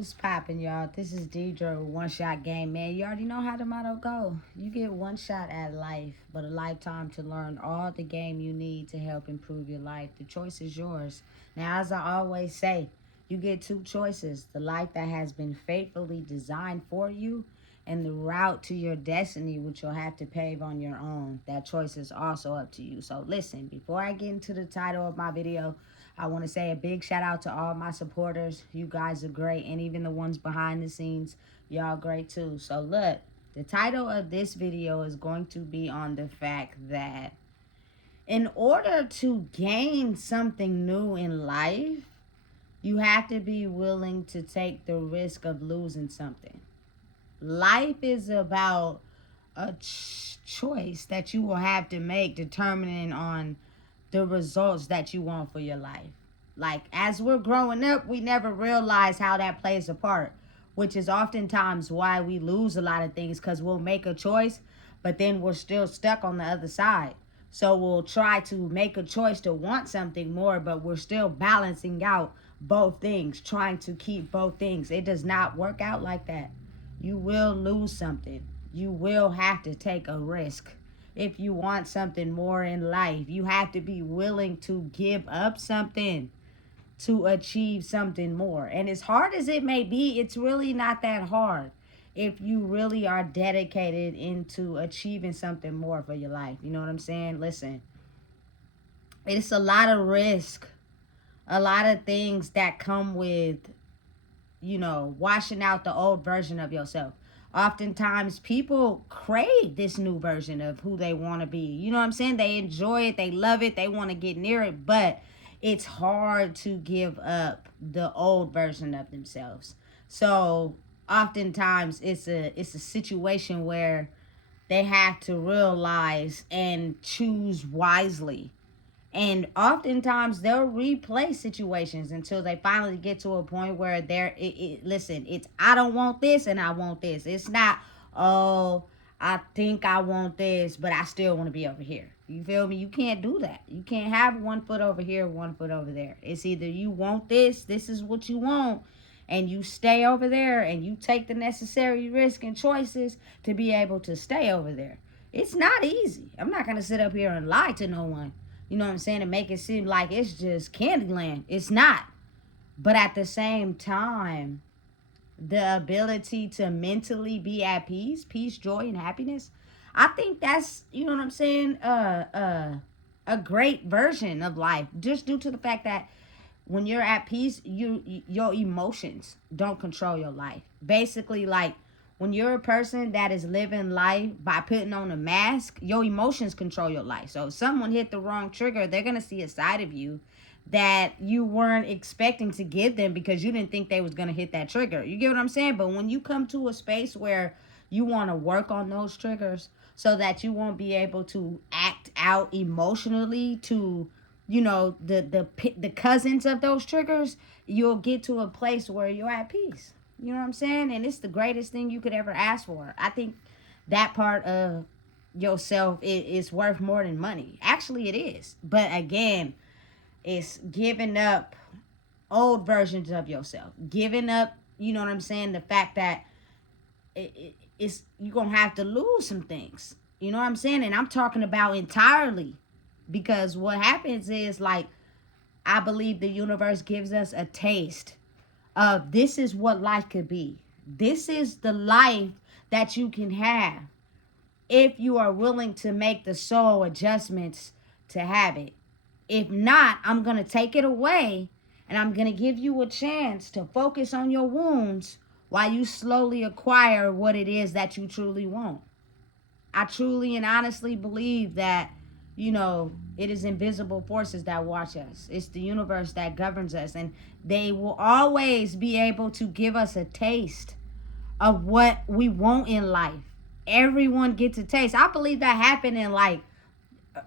What's poppin', y'all? This is Deidre with One Shot Game, man. You already know how the motto go. You get one shot at life, but a lifetime to learn all the game you need to help improve your life. The choice is yours. Now, as I always say, you get two choices: the life that has been faithfully designed for you, and the route to your destiny, which you'll have to pave on your own. That choice is also up to you. So listen, before I get into the title of my video, I want to say a big shout out to all my supporters. You guys are great, and even the ones behind the scenes, y'all great too. So look, the title of this video is going to be on the fact that in order to gain something new in life, you have to be willing to take the risk of losing something. Life is about a choice that you will have to make determining on the results that you want for your life. Like, as we're growing up, we never realize how that plays a part, which is oftentimes why we lose a lot of things, because we'll make a choice, but then we're still stuck on the other side. So we'll try to make a choice to want something more, but we're still balancing out both things, trying to keep both things. It does not work out like that. You will lose something. You will have to take a risk. If you want something more in life, you have to be willing to give up something to achieve something more. And as hard as it may be, it's really not that hard if you really are dedicated into achieving something more for your life. You know what I'm saying? Listen, it's a lot of risk, a lot of things that come with, washing out the old version of yourself. Oftentimes people crave this new version of who they want to be. You know what I'm saying? They enjoy it, they love it, they want to get near it, but it's hard to give up the old version of themselves. So oftentimes it's a situation where they have to realize and choose wisely, and oftentimes they'll replay situations until they finally get to a point where listen, it's I don't want this and I want this. It's not, oh, I think I want this, but I still want to be over here. You feel me? You can't do that. You can't have 1 foot over here, 1 foot over there. It's either you want this is what you want, and you stay over there and you take the necessary risk and choices to be able to stay over there. It's not easy. I'm not going to sit up here and lie to no one. You know what I'm saying? And make it seem like it's just Candyland. It's not. But at the same time, the ability to mentally be at peace, joy, and happiness, I think that's, you know what I'm saying, a great version of life. Just due to the fact that when you're at peace, your emotions don't control your life. Basically, like, when you're a person that is living life by putting on a mask, your emotions control your life. So if someone hit the wrong trigger, they're going to see a side of you that you weren't expecting to give them because you didn't think they was going to hit that trigger. You get what I'm saying? But when you come to a space where you want to work on those triggers so that you won't be able to act out emotionally to, the cousins of those triggers, you'll get to a place where you're at peace. You know what I'm saying? And it's the greatest thing you could ever ask for. I think that part of yourself is worth more than money. Actually, it is. But again, it's giving up old versions of yourself. Giving up, you know what I'm saying, the fact that it's you're going to have to lose some things. You know what I'm saying? And I'm talking about entirely. Because what happens is, like, I believe the universe gives us a taste of this is what life could be. This is the life that you can have if you are willing to make the soul adjustments to have it. If not, I'm going to take it away and I'm going to give you a chance to focus on your wounds while you slowly acquire what it is that you truly want. I truly and honestly believe that, it is invisible forces that watch us. It's the universe that governs us, and they will always be able to give us a taste of what we want in life. Everyone gets a taste. I believe that happened in like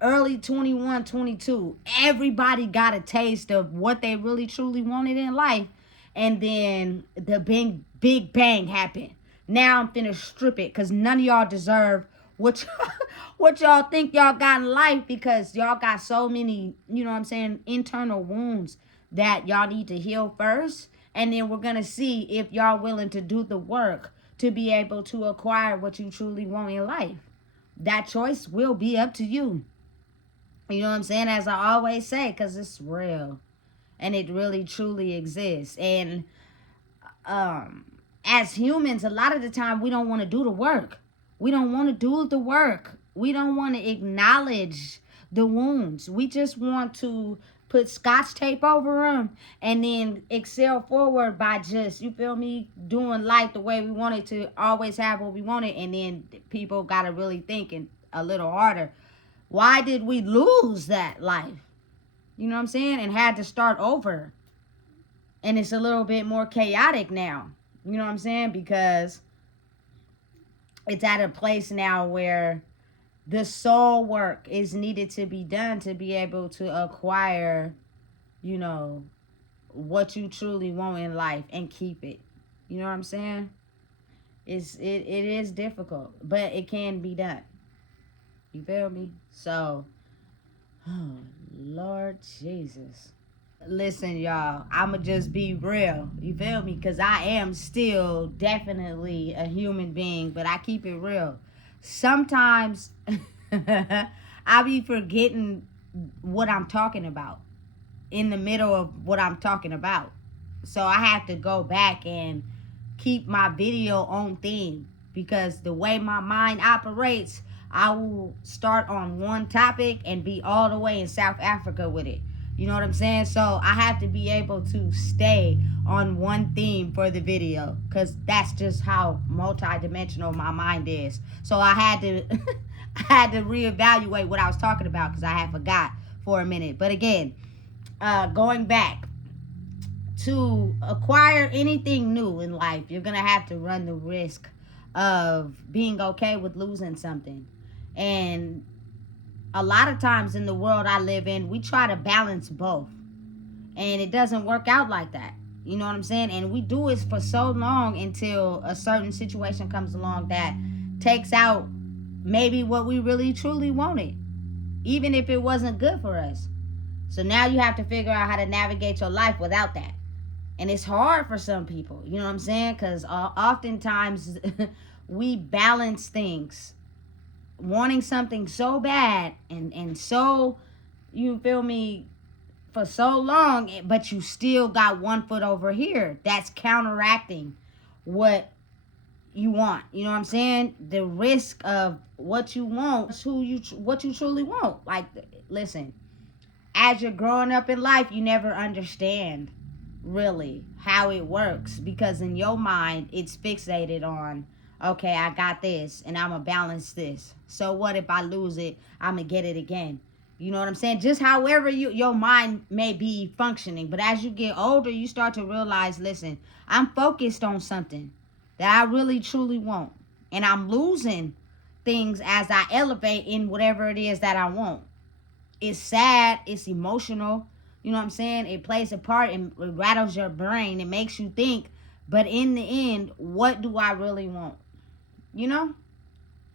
early 21, 22. Everybody got a taste of what they really truly wanted in life, and then the big bang happened. Now I'm finna strip it because none of y'all deserve what what y'all think y'all got in life, because y'all got so many, internal wounds that y'all need to heal first. And then we're going to see if y'all willing to do the work to be able to acquire what you truly want in life. That choice will be up to you. You know what I'm saying? As I always say, because it's real. And it really, truly exists. And as humans, a lot of the time, we don't want to do the work. We don't want to do the work. We don't want to acknowledge the wounds. We just want to put scotch tape over them and then excel forward by just, you feel me, doing life the way we want it to always have what we wanted. And then people got to really think a little harder. Why did we lose that life? You know what I'm saying? And had to start over. And it's a little bit more chaotic now. You know what I'm saying? Because it's at a place now where the soul work is needed to be done to be able to acquire, you know, what you truly want in life and keep it. You know what I'm saying? It is difficult, but it can be done. You feel me? So, oh, Lord Jesus. Listen, y'all, I'ma just be real. You feel me? Because I am still definitely a human being, but I keep it real. Sometimes I be forgetting what I'm talking about in the middle of what I'm talking about. So I have to go back and keep my video on theme, because the way my mind operates, I will start on one topic and be all the way in South Africa with it. You know what I'm saying? So I have to be able to stay on one theme for the video, because that's just how multidimensional my mind is. So I had to I had to reevaluate what I was talking about, because I had forgot for a minute. But again, going back, to acquire anything new in life, you're going to have to run the risk of being okay with losing something. And a lot of times in the world I live in, we try to balance both. And it doesn't work out like that. You know what I'm saying? And we do it for so long until a certain situation comes along that takes out maybe what we really truly wanted, even if it wasn't good for us. So now you have to figure out how to navigate your life without that. And it's hard for some people, you know what I'm saying? Because oftentimes we balance things, wanting something so bad and so, you feel me, for so long, but you still got one foot over here that's counteracting what you want. You know what I'm saying? The risk of what you want, what you truly want. Like, listen, as you're growing up in life, you never understand really how it works, because in your mind it's fixated on, okay, I got this and I'm gonna balance this, so what if I lose it? I'm gonna get it again. You know what I'm saying? Just however your mind may be functioning. But as you get older, you start to realize, listen, I'm focused on something that I really truly want, and I'm losing things as I elevate in whatever it is that I want. It's sad, it's emotional. You know what I'm saying? It plays a part and it rattles your brain. It makes you think. But in the end, what do I really want? You know?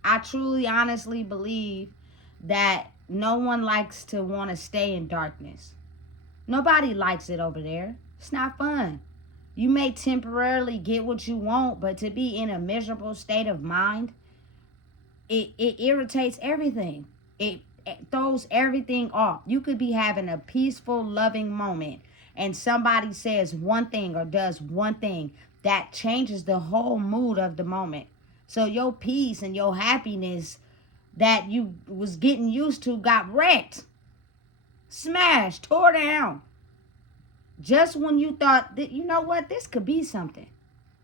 I truly, honestly believe that no one likes to want to stay in darkness. Nobody likes it over there. It's not fun. You may temporarily get what you want, but to be in a miserable state of mind, it irritates everything. It throws everything off. You could be having a peaceful, loving moment, and somebody says one thing or does one thing that changes the whole mood of the moment. So your peace and your happiness that you was getting used to got wrecked, smashed, tore down. Just when you thought that, you know what, this could be something.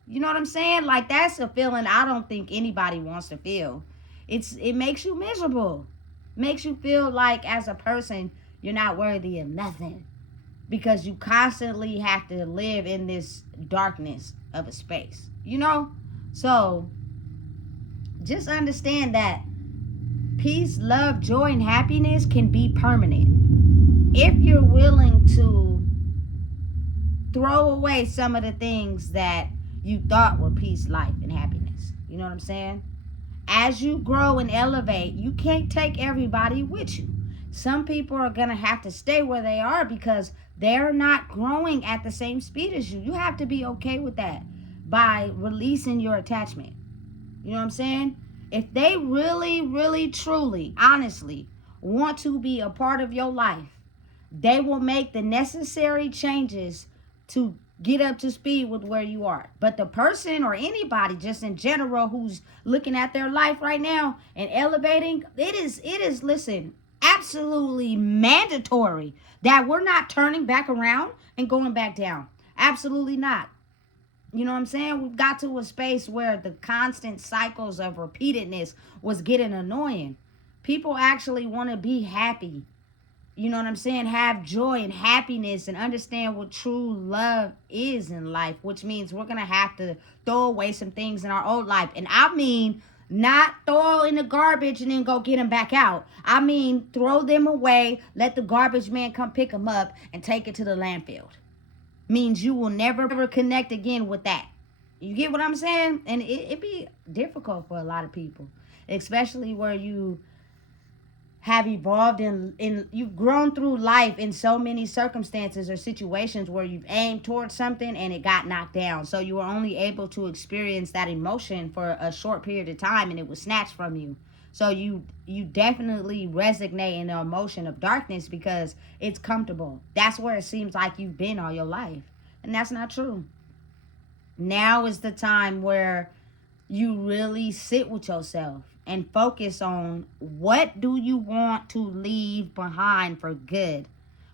You know what I'm saying? Like, that's a feeling I don't think anybody wants to feel. It makes you miserable. Makes you feel like as a person you're not worthy of nothing, because you constantly have to live in this darkness of a space, you know? So just understand that peace, love, joy, and happiness can be permanent if you're willing to throw away some of the things that you thought were peace, life, and happiness. You know what I'm saying? As you grow and elevate, you can't take everybody with you. Some people are going to have to stay where they are because they're not growing at the same speed as you. You have to be okay with that by releasing your attachment. You know what I'm saying? If they really, really, truly, honestly want to be a part of your life, they will make the necessary changes to get up to speed with where you are. But the person or anybody just in general who's looking at their life right now and elevating, it is listen, absolutely mandatory that we're not turning back around and going back down. Absolutely not. You know what I'm saying? We've got to a space where the constant cycles of repeatedness was getting annoying. People actually want to be happy. You know what I'm saying? Have joy and happiness and understand what true love is in life, which means we're going to have to throw away some things in our old life. And I mean, not throw in the garbage and then go get them back out. I mean, throw them away, let the garbage man come pick them up and take it to the landfill. Means you will never connect again with that. You get what I'm saying? And it be difficult for a lot of people, especially where you have evolved in you've grown through life in so many circumstances or situations where you've aimed towards something and it got knocked down, so you were only able to experience that emotion for a short period of time and it was snatched from you. So you definitely resonate in the emotion of darkness because it's comfortable. That's where it seems like you've been all your life, and that's not true. Now is the time where you really sit with yourself and focus on what do you want to leave behind for good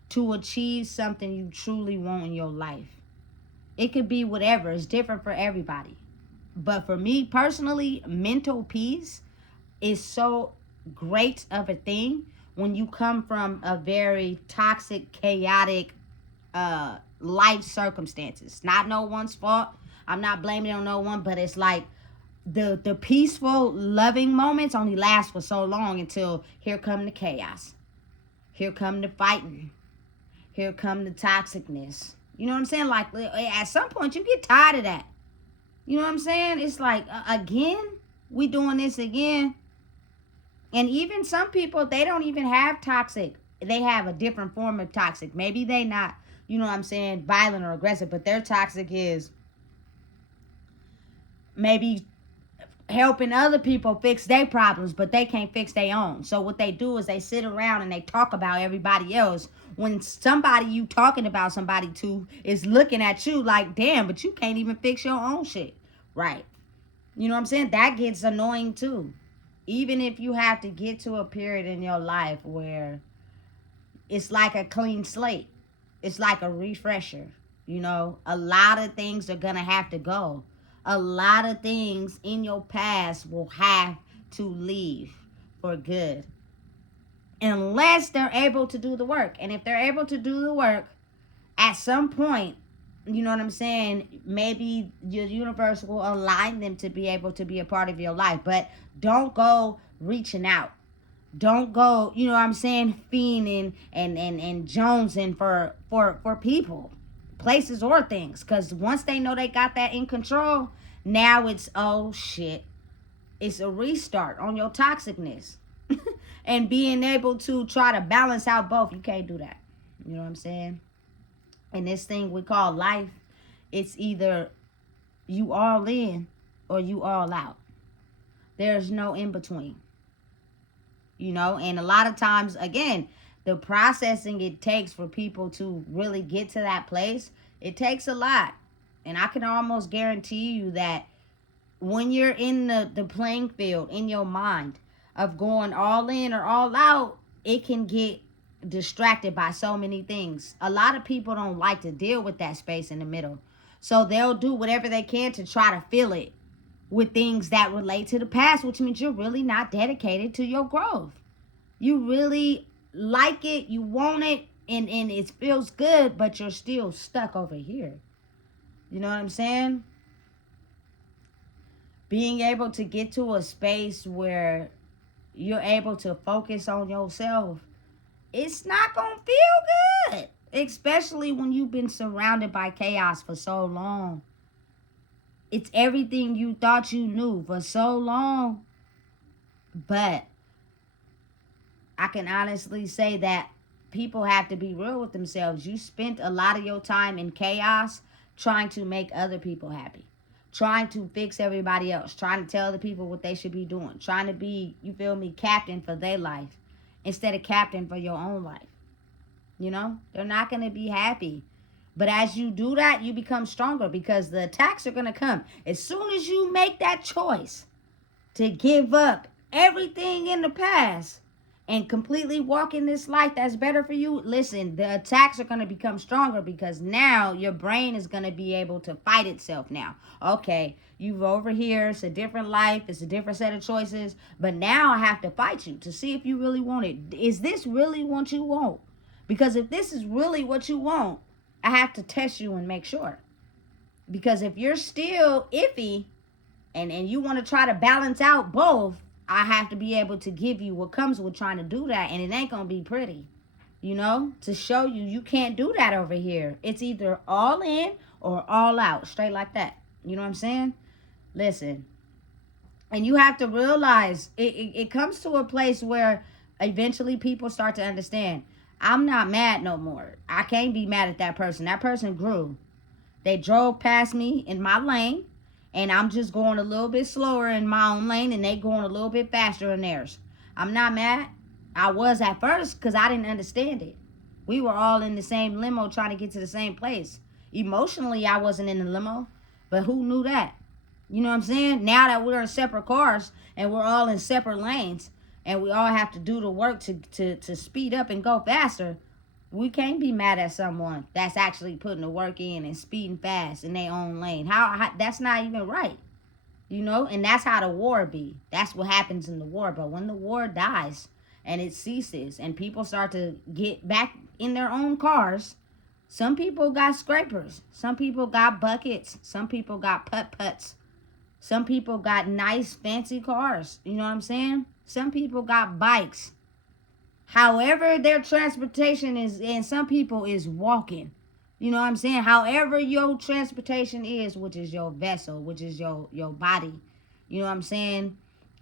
to achieve something you truly want in your life. It could be whatever. It's different for everybody. But for me personally, mental peace is so great of a thing when you come from a very toxic, chaotic life circumstances. Not no one's fault. I'm not blaming it on no one, but it's like the peaceful, loving moments only last for so long until here come the chaos. Here come the fighting. Here come the toxicness. You know what I'm saying? Like at some point you get tired of that. You know what I'm saying? It's like again, we doing this again. And even some people, they don't even have toxic. They have a different form of toxic. Maybe they not, you know what I'm saying, violent or aggressive, but their toxic is maybe helping other people fix their problems, but they can't fix their own. So what they do is they sit around and they talk about everybody else when somebody you talking about somebody to is looking at you like, damn, but you can't even fix your own shit. Right. You know what I'm saying? That gets annoying too. Even if you have to get to a period in your life where it's like a clean slate, it's like a refresher. You know, a lot of things are going to have to go. A lot of things in your past will have to leave for good. Unless they're able to do the work. And if they're able to do the work, at some point, you know what I'm saying, maybe your universe will align them to be able to be a part of your life. But don't go reaching out. Don't go, you know what I'm saying, fiending and jonesing for people, places, or things. Because once they know they got that in control, now it's, oh shit, it's a restart on your toxicness. And being able to try to balance out both, you can't do that. You know what I'm saying? And this thing we call life, it's either you all in or you all out. There's no in between. You know, and a lot of times, again, the processing it takes for people to really get to that place, it takes a lot. And I can almost guarantee you that when you're in the playing field in your mind of going all in or all out, it can get distracted by so many things. A lot of people don't like to deal with that space in the middle. So they'll do whatever they can to try to fill it with things that relate to the past, which means you're really not dedicated to your growth. You really like it, you want it, and it feels good, but you're still stuck over here. You know what I'm saying? Being able to get to a space where you're able to focus on yourself, it's not going to feel good. Especially when you've been surrounded by chaos for so long. It's everything you thought you knew for so long. But I can honestly say that people have to be real with themselves. You spent a lot of your time in chaos trying to make other people happy, trying to fix everybody else, trying to tell the people what they should be doing, trying to be, you feel me, captain for their life instead of captain for your own life. You know, they're not going to be happy. But as you do that, you become stronger because the attacks are going to come. As soon as you make that choice to give up everything in the past and completely walk in this life that's better for you, listen, the attacks are going to become stronger because now your brain is going to be able to fight itself now. Okay, you've over here, it's a different life, it's a different set of choices, but now I have to fight you to see if you really want it. Is this really what you want? Because if this is really what you want, I have to test you and make sure. Because if you're still iffy and you want to try to balance out both, I have to be able to give you what comes with trying to do that, and it ain't gonna be pretty, you know, to show you you can't do that over here. It's either all in or all out, straight like that. You know what I'm saying? Listen, and you have to realize it comes to a place where eventually people start to understand. I'm not mad no more. I can't be mad at that person. That person grew. They drove past me in my lane, and I'm just going a little bit slower in my own lane, and they going a little bit faster in theirs. I'm not mad. I was at first because I didn't understand it. We were all in the same limo trying to get to the same place. Emotionally, I wasn't in the limo, but who knew that? You know what I'm saying? Now that we're in separate cars and we're all in separate lanes, and we all have to do the work to speed up and go faster, we can't be mad at someone that's actually putting the work in and speeding fast in their own lane. How that's not even right, you know. And that's how the war be. That's what happens in the war. But when the war dies and it ceases and people start to get back in their own cars, some people got scrapers, some people got buckets, some people got putt-putts, some people got nice fancy cars. You know what I'm saying? Some people got bikes. However their transportation is, and some people is walking. You know what I'm saying? However your transportation is, which is your vessel, which is your body, you know what I'm saying,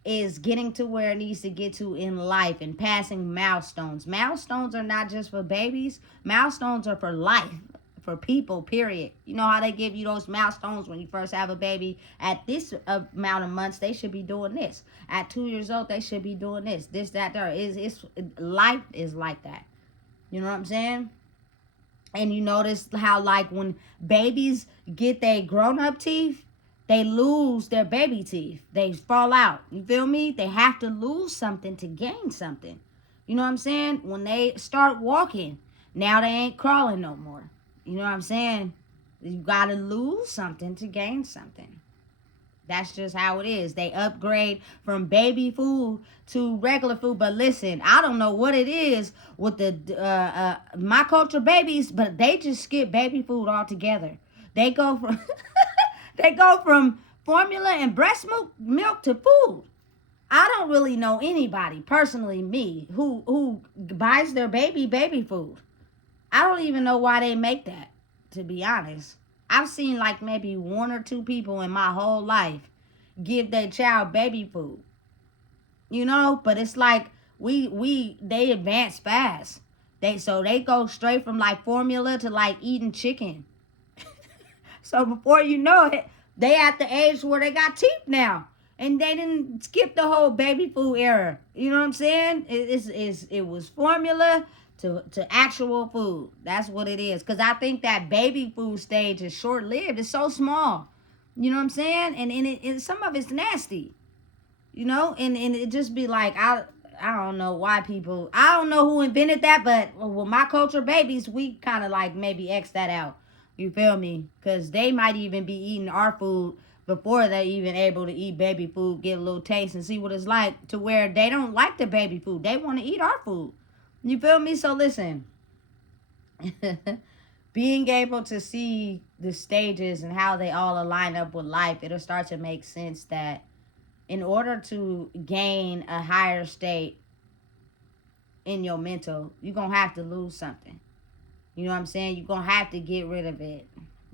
is getting to where it needs to get to in life and passing milestones. Milestones are not just for babies. Milestones are for life, for people, period. You know how they give you those milestones when you first have a baby? At this amount of months, they should be doing this. At 2 years old, they should be doing this. This, that, there. It's life is like that. You know what I'm saying? And you notice how, like, when babies get their grown-up teeth, they lose their baby teeth. They fall out. You feel me? They have to lose something to gain something. You know what I'm saying? When they start walking, now they ain't crawling no more. You know what I'm saying? You gotta lose something to gain something. That's just how it is. They upgrade from baby food to regular food. But listen, I don't know what it is with the my culture babies, but they just skip baby food altogether. They go from they go from formula and breast milk to food. I don't really know anybody, personally me, who buys their baby food. I don't even know why they make that, to be honest. I've seen like maybe one or two people in my whole life give their child baby food. You know, but it's like they advance fast. They go straight from like formula to like eating chicken. So before you know it, they at the age where they got teeth now. And they didn't skip the whole baby food era. You know what I'm saying? It was formula to actual food. That's what it is. Because I think that baby food stage is short lived. It's so small. You know what I'm saying? And some of it's nasty. You know? And it just be like, I don't know why people, I don't know who invented that, but with my culture babies, we kind of like maybe X that out. You feel me? Because they might even be eating our food before they even able to eat baby food, get a little taste and see what it's like, to where they don't like the baby food. They want to eat our food. You feel me? So listen, being able to see the stages and how they all align up with life, it'll start to make sense that in order to gain a higher state in your mental, you're going to have to lose something. You know what I'm saying? You're going to have to get rid of it.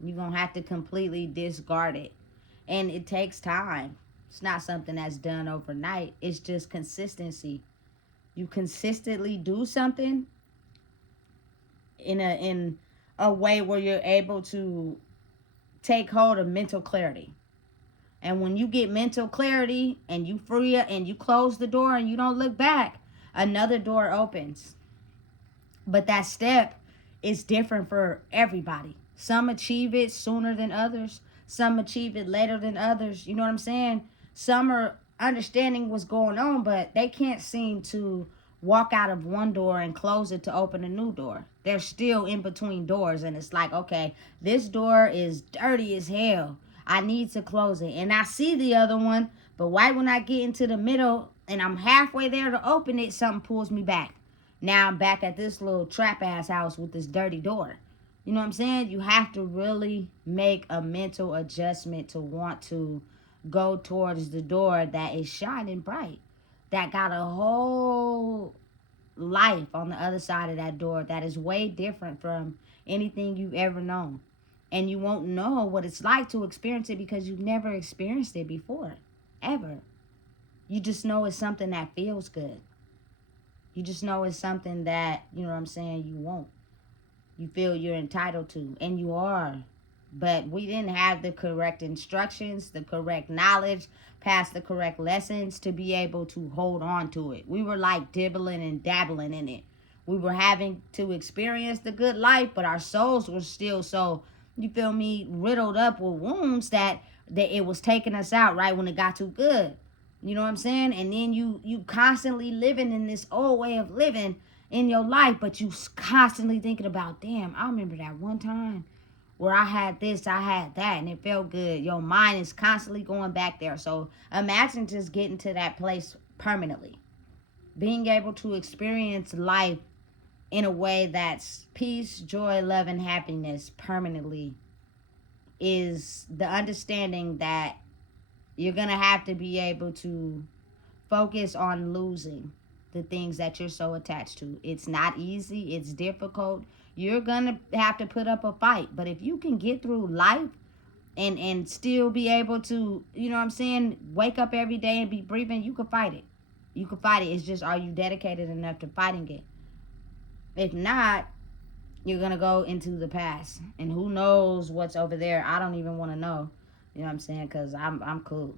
You're going to have to completely discard it. And it takes time. It's not something that's done overnight. It's just consistency. You consistently do something in a way where you're able to take hold of mental clarity. And when you get mental clarity and you free it and you close the door and you don't look back, another door opens. But that step is different for everybody. Some achieve it sooner than others. Some achieve it later than others. You know what I'm saying? Some are understanding what's going on, but they can't seem to walk out of one door and close it to open a new door. They're still in between doors, and it's like, okay, this door is dirty as hell. I need to close it. And I see the other one, but right when I get into the middle and I'm halfway there to open it, something pulls me back. Now I'm back at this little trap ass house with this dirty door. You know what I'm saying? You have to really make a mental adjustment to want to go towards the door that is shining bright, that got a whole life on the other side of that door that is way different from anything you've ever known. And you won't know what it's like to experience it because you've never experienced it before, ever. You just know it's something that feels good. You just know it's something that, you know what I'm saying, you want. You feel you're entitled to, and you are. But we didn't have the correct instructions, the correct knowledge, past the correct lessons to be able to hold on to it. We were like dibbling and dabbling in it. We were having to experience the good life, but our souls were still so, you feel me, riddled up with wounds that it was taking us out right when it got too good. You know what I'm saying? And then you constantly living in this old way of living in your life, but you constantly thinking about, damn, I remember that one time where I had this, I had that, and it felt good. Your mind is constantly going back there. So imagine just getting to that place permanently. Being able to experience life in a way that's peace, joy, love, and happiness permanently is the understanding that you're going to have to be able to focus on losing the things that you're so attached to. It's not easy, it's difficult. You're going to have to put up a fight. But if you can get through life and still be able to, you know what I'm saying, wake up every day and be breathing, you can fight it. You can fight it. It's just, are you dedicated enough to fighting it? If not, you're going to go into the past. And who knows what's over there? I don't even want to know. You know what I'm saying? Because I'm cool.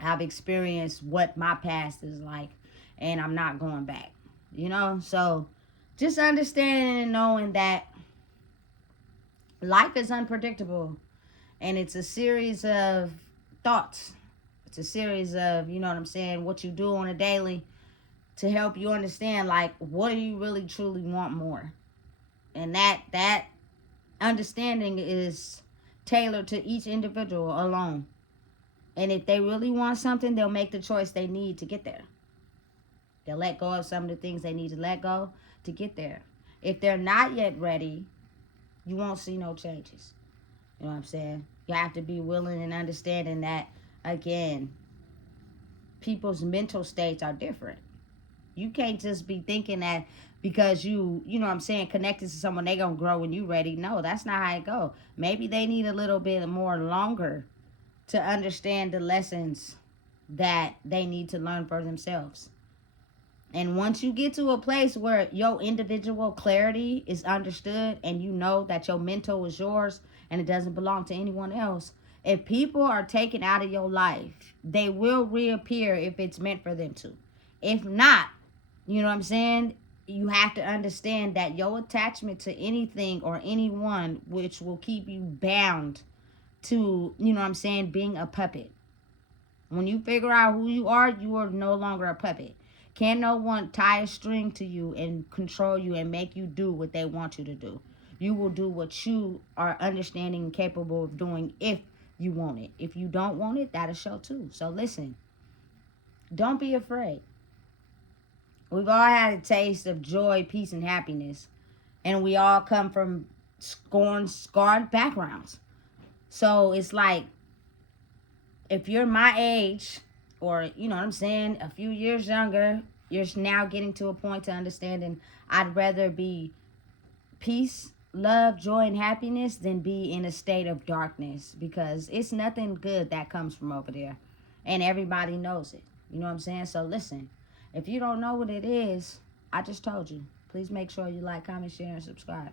I've experienced what my past is like, and I'm not going back. You know? So just understanding and knowing that life is unpredictable, and it's a series of thoughts. It's a series of, you know what I'm saying, what you do on a daily to help you understand, like, what do you really truly want more? And that understanding is tailored to each individual alone. And if they really want something, they'll make the choice they need to get there. They'll let go of some of the things they need to let go to get there. If they're not yet ready, you won't see no changes. You know what I'm saying? You have to be willing and understanding that, again, people's mental states are different. You can't just be thinking that because you know what I'm saying, connected to someone, they gonna grow when you ready. No, that's not how it go. Maybe they need a little bit more longer to understand the lessons that they need to learn for themselves. And once you get to a place where your individual clarity is understood and you know that your mental is yours and it doesn't belong to anyone else, if people are taken out of your life, they will reappear if it's meant for them to. If not, you know what I'm saying? You have to understand that your attachment to anything or anyone which will keep you bound to, you know what I'm saying, being a puppet. When you figure out who you are no longer a puppet. Can no one tie a string to you and control you and make you do what they want you to do? You will do what you are understanding and capable of doing if you want it. If you don't want it, that'll show too. So listen, don't be afraid. We've all had a taste of joy, peace, and happiness. And we all come from scarred backgrounds. So it's like, if you're my age, or, you know what I'm saying, a few years younger, you're now getting to a point to understanding I'd rather be peace, love, joy, and happiness than be in a state of darkness, because it's nothing good that comes from over there. And everybody knows it. You know what I'm saying? So listen, If you don't know what it is, I just told you. Please make sure you like, comment, share, and subscribe.